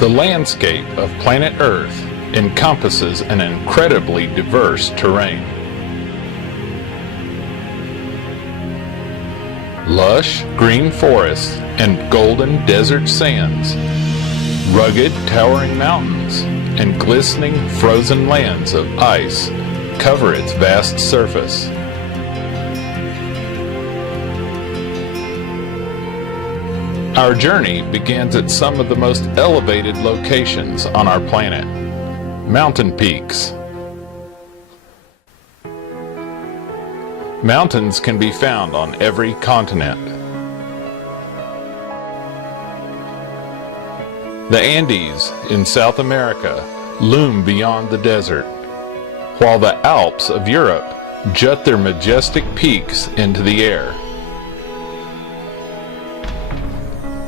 The landscape of planet Earth encompasses an incredibly diverse terrain. Lush green forests and golden desert sands, rugged towering mountains, and glistening frozen lands of ice cover its vast surface. Our journey begins at some of the most elevated locations on our planet, mountain peaks. Mountains can be found on every continent. The Andes in South America loom beyond the desert, while the Alps of Europe jut their majestic peaks into the air.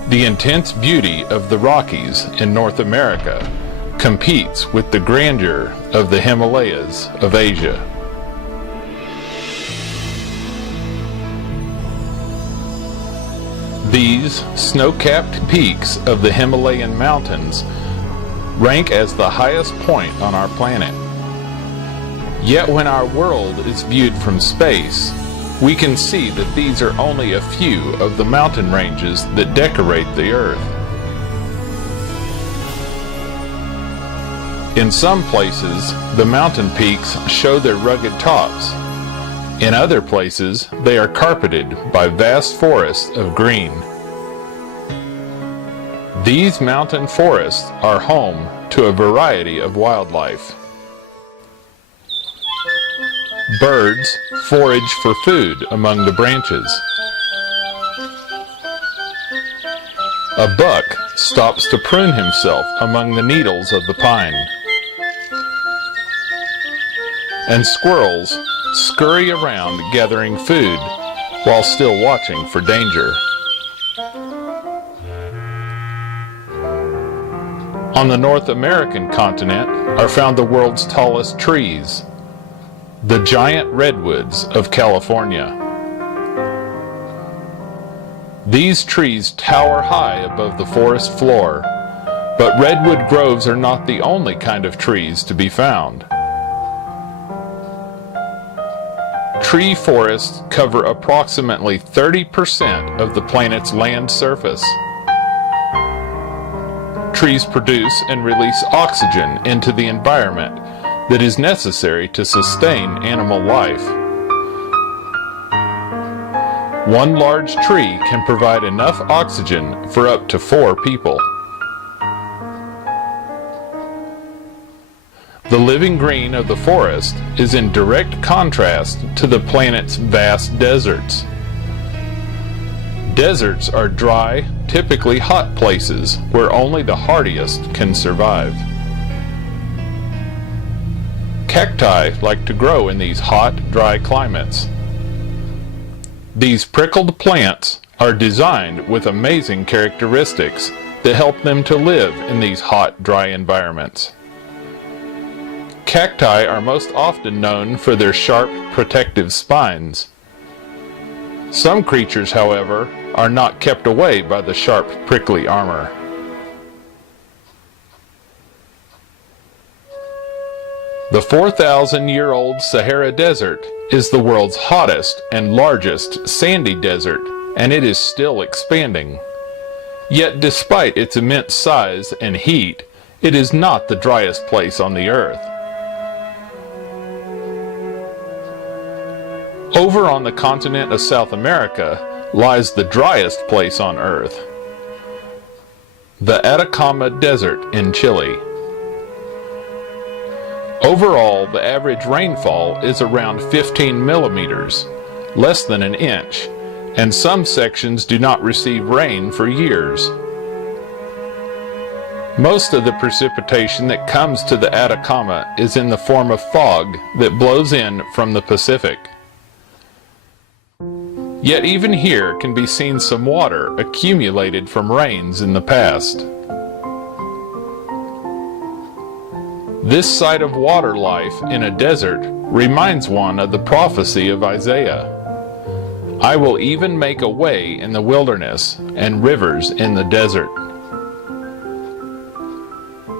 The intense beauty of the Rockies in North America competes with the grandeur of the Himalayas of Asia. These snow-capped peaks of the Himalayan mountains rank as the highest point on our planet. Yet when our world is viewed from space, we can see that these are only a few of the mountain ranges that decorate the Earth. In some places, the mountain peaks show their rugged tops. In other places, they are carpeted by vast forests of green. These mountain forests are home to a variety of wildlife. Birds forage for food among the branches. A buck stops to prune himself among the needles of the pine. And squirrels scurry around gathering food while still watching for danger. On the North American continent are found the world's tallest trees, the giant redwoods of California. These trees tower high above the forest floor, but redwood groves are not the only kind of trees to be found. Tree forests cover approximately 30% of the planet's land surface. Trees produce and release oxygen into the environment that is necessary to sustain animal life. One large tree can provide enough oxygen for up to 4 people. The living green of the forest is in direct contrast to the planet's vast deserts. Deserts are dry, typically hot places where only the hardiest can survive. Cacti like to grow in these hot, dry climates. These prickled plants are designed with amazing characteristics that help them to live in these hot, dry environments. Cacti are most often known for their sharp, protective spines. Some creatures, however, are not kept away by the sharp, prickly armor. The 4,000-year-old Sahara Desert is the world's hottest and largest sandy desert, and it is still expanding. Yet despite its immense size and heat, it is not the driest place on the Earth. Over on the continent of South America lies the driest place on Earth, the Atacama Desert in Chile. Overall, the average rainfall is around 15 millimeters, less than an inch, and some sections do not receive rain for years. Most of the precipitation that comes to the Atacama is in the form of fog that blows in from the Pacific. Yet even here can be seen some water accumulated from rains in the past. This sight of water life in a desert reminds one of the prophecy of Isaiah. I will even make a way in the wilderness and rivers in the desert.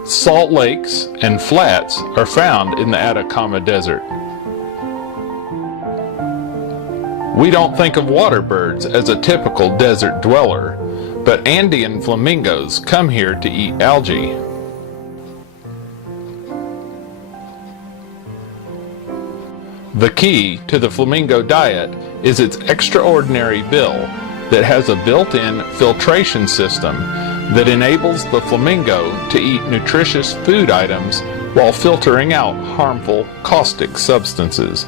Salt lakes and flats are found in the Atacama Desert. We don't think of water birds as a typical desert dweller, but Andean flamingos come here to eat algae. The key to the flamingo diet is its extraordinary bill that has a built-in filtration system that enables the flamingo to eat nutritious food items while filtering out harmful caustic substances.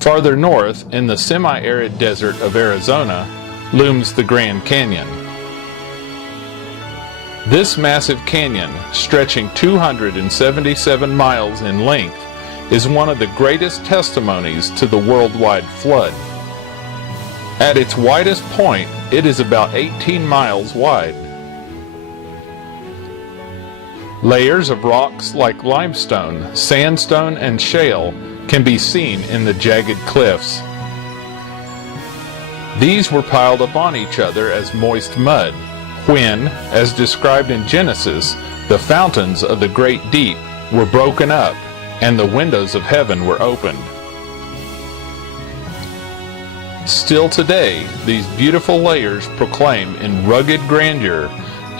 Farther north, in the semi-arid desert of Arizona, looms the Grand Canyon. This massive canyon, stretching 277 miles in length, is one of the greatest testimonies to the worldwide flood. At its widest point, it is about 18 miles wide. Layers of rocks like limestone, sandstone, and shale can be seen in the jagged cliffs. These were piled upon each other as moist mud when, as described in Genesis, the fountains of the great deep were broken up and the windows of heaven were opened. Still today, these beautiful layers proclaim in rugged grandeur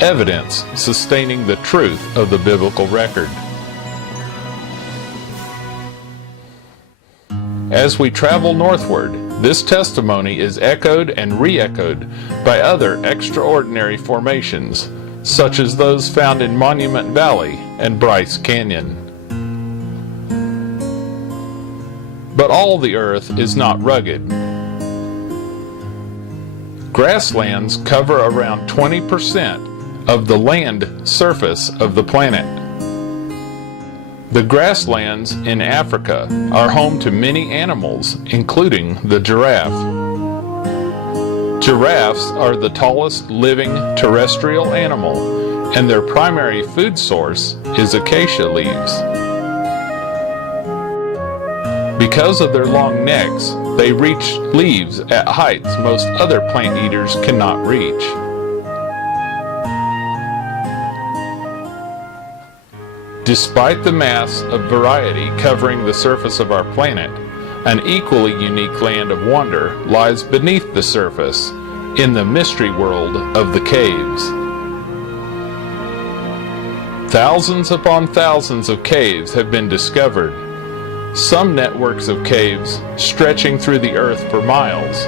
evidence sustaining the truth of the biblical record. As we travel northward, this testimony is echoed and re-echoed by other extraordinary formations, such as those found in Monument Valley and Bryce Canyon. But all the earth is not rugged. Grasslands cover around 20% of the land surface of the planet. The grasslands in Africa are home to many animals, including the giraffe. Giraffes are the tallest living terrestrial animal, and their primary food source is acacia leaves. Because of their long necks, they reach leaves at heights most other plant eaters cannot reach. Despite the mass of variety covering the surface of our planet, an equally unique land of wonder lies beneath the surface, in the mystery world of the caves. Thousands upon thousands of caves have been discovered, some networks of caves stretching through the earth for miles.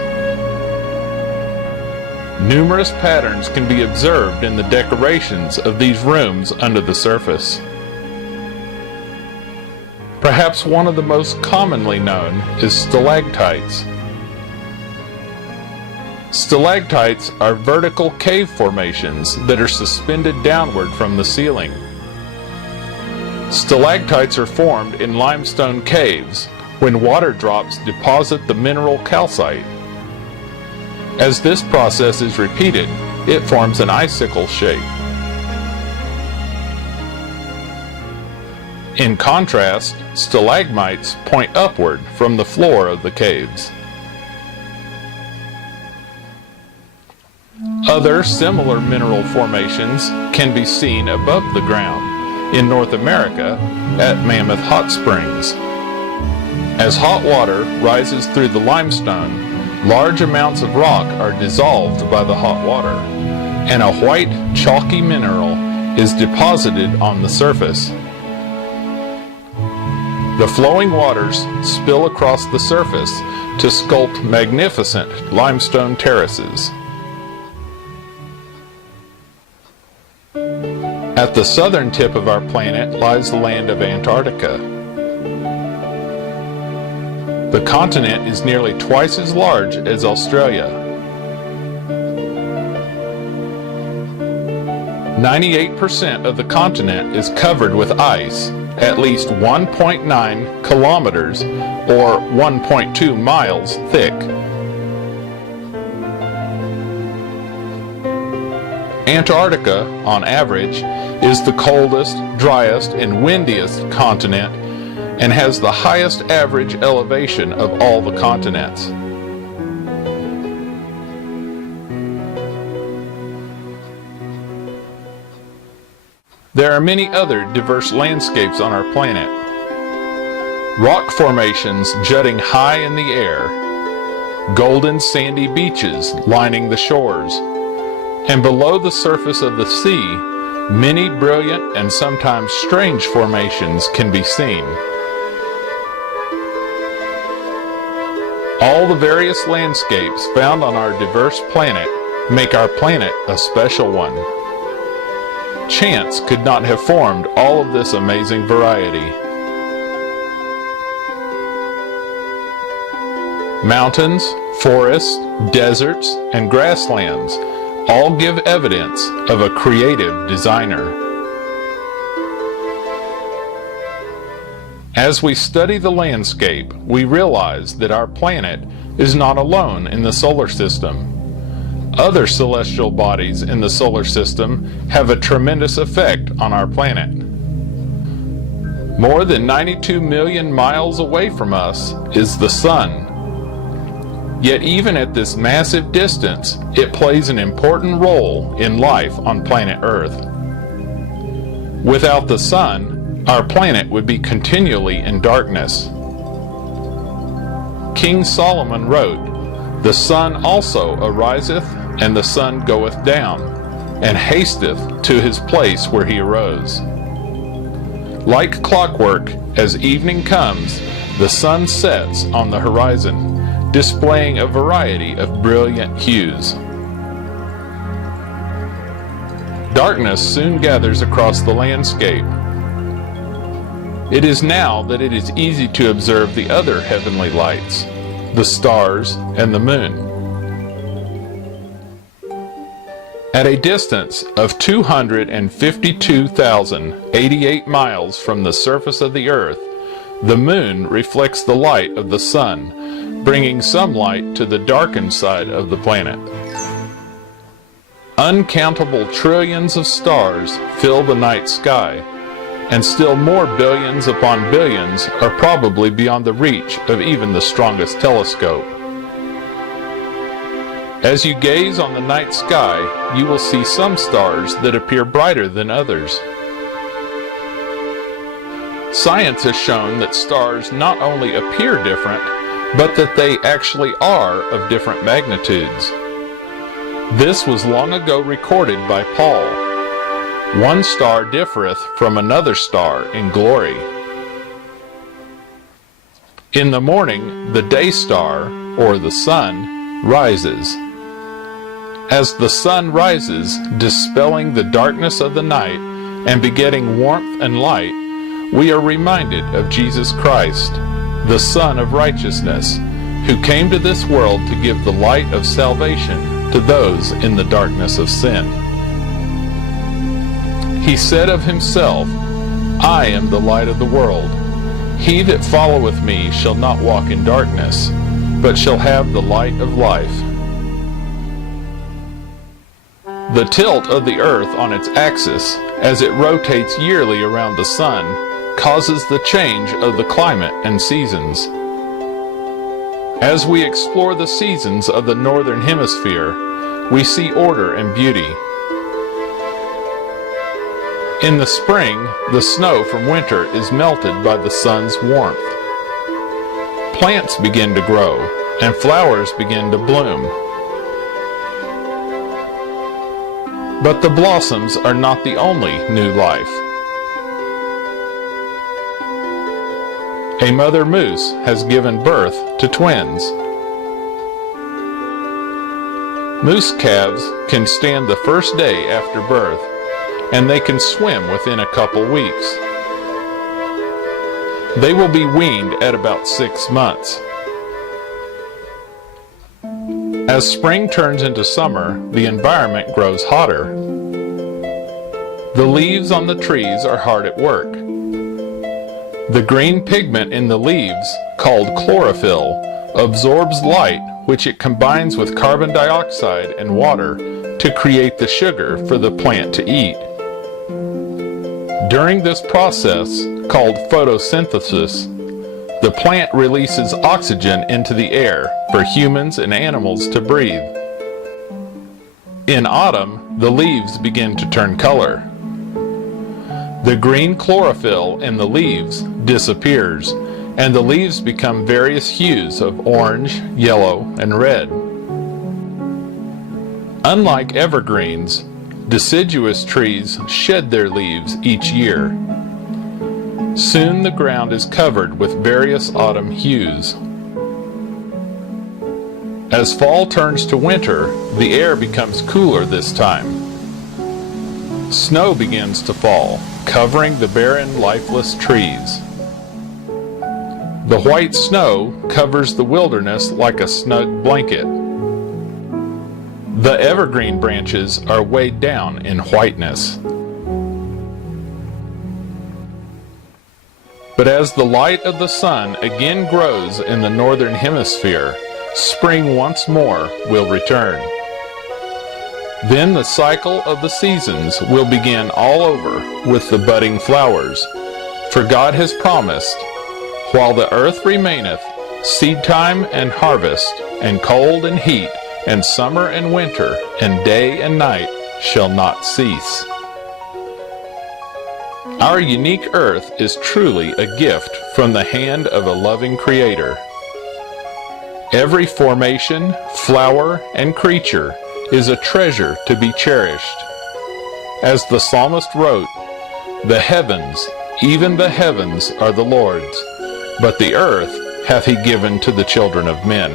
Numerous patterns can be observed in the decorations of these rooms under the surface. Perhaps one of the most commonly known is stalactites. Stalactites are vertical cave formations that are suspended downward from the ceiling. Stalactites are formed in limestone caves when water drops deposit the mineral calcite. As this process is repeated, it forms an icicle shape. In contrast, stalagmites point upward from the floor of the caves. Other similar mineral formations can be seen above the ground in North America at Mammoth Hot Springs. As hot water rises through the limestone, large amounts of rock are dissolved by the hot water, and a white, chalky mineral is deposited on the surface. The flowing waters spill across the surface to sculpt magnificent limestone terraces. At the southern tip of our planet lies the land of Antarctica. The continent is nearly twice as large as Australia. 98% of the continent is covered with ice, at least 1.9 kilometers or 1.2 miles thick. Antarctica, on average, is the coldest, driest, and windiest continent and has the highest average elevation of all the continents. There are many other diverse landscapes on our planet. Rock formations jutting high in the air, golden sandy beaches lining the shores, and below the surface of the sea, many brilliant and sometimes strange formations can be seen. All the various landscapes found on our diverse planet make our planet a special one. Chance could not have formed all of this amazing variety. Mountains, forests, deserts, and grasslands all give evidence of a creative designer. As we study the landscape, we realize that our planet is not alone in the solar system. Other celestial bodies in the solar system have a tremendous effect on our planet. More than 92 million miles away from us is the Sun. Yet even at this massive distance, it plays an important role in life on planet Earth. Without the Sun, our planet would be continually in darkness. King Solomon wrote, "The sun also ariseth, and the sun goeth down, and hasteth to his place where he arose." Like clockwork, as evening comes, the sun sets on the horizon, displaying a variety of brilliant hues. Darkness soon gathers across the landscape. It is now that it is easy to observe the other heavenly lights, the stars and the moon. At a distance of 252,088 miles from the surface of the Earth, the moon reflects the light of the sun, bringing some light to the darkened side of the planet. Uncountable trillions of stars fill the night sky, and still more billions upon billions are probably beyond the reach of even the strongest telescope. As you gaze on the night sky, you will see some stars that appear brighter than others. Science has shown that stars not only appear different, but that they actually are of different magnitudes. This was long ago recorded by Paul. One star differeth from another star in glory. In the morning, the day star, or the sun, rises. As the sun rises, dispelling the darkness of the night and begetting warmth and light, we are reminded of Jesus Christ, the Son of Righteousness, who came to this world to give the light of salvation to those in the darkness of sin. He said of himself, "I am the light of the world. He that followeth me shall not walk in darkness, but shall have the light of life." The tilt of the earth on its axis, as it rotates yearly around the sun, causes the change of the climate and seasons. As we explore the seasons of the northern hemisphere, we see order and beauty. In the spring, the snow from winter is melted by the sun's warmth. Plants begin to grow, and flowers begin to bloom. But the blossoms are not the only new life. A mother moose has given birth to twins. Moose calves can stand the first day after birth, and they can swim within a couple weeks. They will be weaned at about 6 months. As spring turns into summer, the environment grows hotter. The leaves on the trees are hard at work. The green pigment in the leaves, called chlorophyll, absorbs light, which it combines with carbon dioxide and water to create the sugar for the plant to eat. During this process, called photosynthesis, the plant releases oxygen into the air for humans and animals to breathe. In autumn, the leaves begin to turn color. The green chlorophyll in the leaves disappears, and the leaves become various hues of orange, yellow, and red. Unlike evergreens, deciduous trees shed their leaves each year. Soon the ground is covered with various autumn hues. As fall turns to winter, the air becomes cooler this time. Snow begins to fall, covering the barren, lifeless trees. The white snow covers the wilderness like a snug blanket. The evergreen branches are weighed down in whiteness. But as the light of the sun again grows in the northern hemisphere, spring once more will return. Then the cycle of the seasons will begin all over with the budding flowers. For God has promised, while the earth remaineth, seed time and harvest, and cold and heat, and summer and winter, and day and night shall not cease. Our unique earth is truly a gift from the hand of a loving Creator. Every formation, flower, and creature is a treasure to be cherished. As the psalmist wrote, "The heavens, even the heavens, are the Lord's, but the earth hath he given to the children of men."